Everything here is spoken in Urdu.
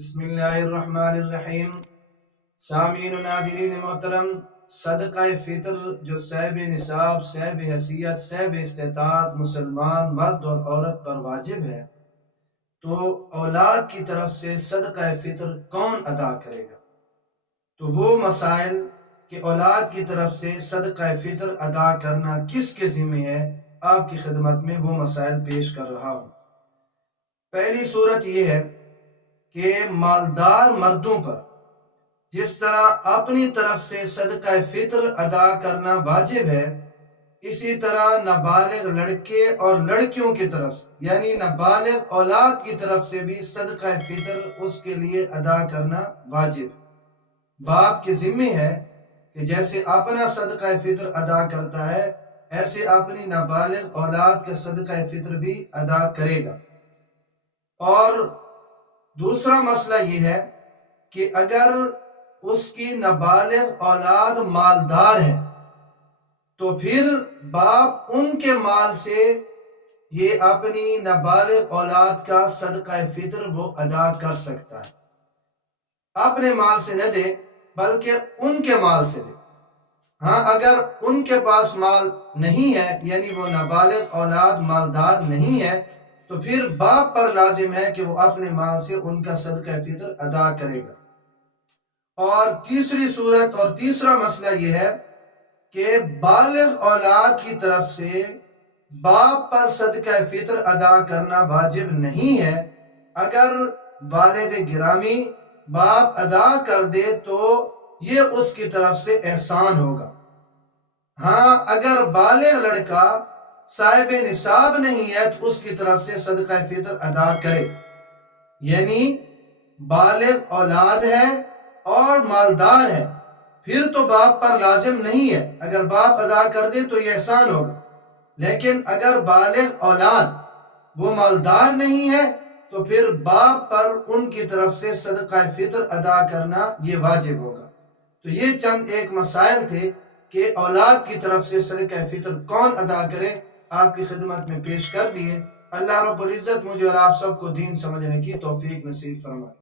بسم اللہ الرحمن الرحیم۔ سامعین و ناظرین محترم، صدقہ فطر جو صاحب نصاب، صاحب حیثیت، صاحب استطاعت مسلمان مرد اور عورت پر واجب ہے، تو اولاد کی طرف سے صدقہ فطر کون ادا کرے گا؟ تو وہ مسائل کہ اولاد کی طرف سے صدقہ فطر ادا کرنا کس کے ذمہ ہے، آپ کی خدمت میں وہ مسائل پیش کر رہا ہوں۔ پہلی صورت یہ ہے کہ مالدار مردوں پر جس طرح اپنی طرف سے صدقہ فطر ادا کرنا واجب ہے، اسی طرح نابالغ لڑکے اور لڑکیوں کی طرف یعنی نابالغ اولاد کی طرف سے بھی صدقہ فطر اس کے لیے ادا کرنا واجب۔ باپ کے ذمہ ہے کہ جیسے اپنا صدقہ فطر ادا کرتا ہے، ایسے اپنی نابالغ اولاد کا صدقہ فطر بھی ادا کرے گا۔ اور دوسرا مسئلہ یہ ہے کہ اگر اس کی نابالغ اولاد مالدار ہے تو پھر باپ ان کے مال سے یہ اپنی نابالغ اولاد کا صدقہ فطر وہ ادا کر سکتا ہے۔ اپنے مال سے نہ دے بلکہ ان کے مال سے دے۔ ہاں، اگر ان کے پاس مال نہیں ہے یعنی وہ نابالغ اولاد مالدار نہیں ہے تو پھر باپ پر لازم ہے کہ وہ اپنے مال سے ان کا صدقہ فطر ادا کرے گا۔ اور تیسری صورت اور تیسرا مسئلہ یہ ہے کہ بالغ اولاد کی طرف سے باپ پر صدقہ فطر ادا کرنا واجب نہیں ہے۔ اگر والد گرامی باپ ادا کر دے تو یہ اس کی طرف سے احسان ہوگا۔ ہاں، اگر بالغ لڑکا صاحب نصاب نہیں ہے تو اس کی طرف سے صدقہ فطر ادا کرے، یعنی بالغ اولاد ہے اور مالدار ہے، پھر تو باپ پر لازم نہیں ہے۔ اگر باپ ادا کر دے تو یہ احسان ہوگا، لیکن اگر بالغ اولاد وہ مالدار نہیں ہے تو پھر باپ پر ان کی طرف سے صدقہ فطر ادا کرنا یہ واجب ہوگا۔ تو یہ چند ایک مسائل تھے کہ اولاد کی طرف سے صدقہ فطر کون ادا کرے، آپ کی خدمت میں پیش کر دیے۔ اللہ رب العزت مجھے اور آپ سب کو دین سمجھنے کی توفیق نصیب فرمائے۔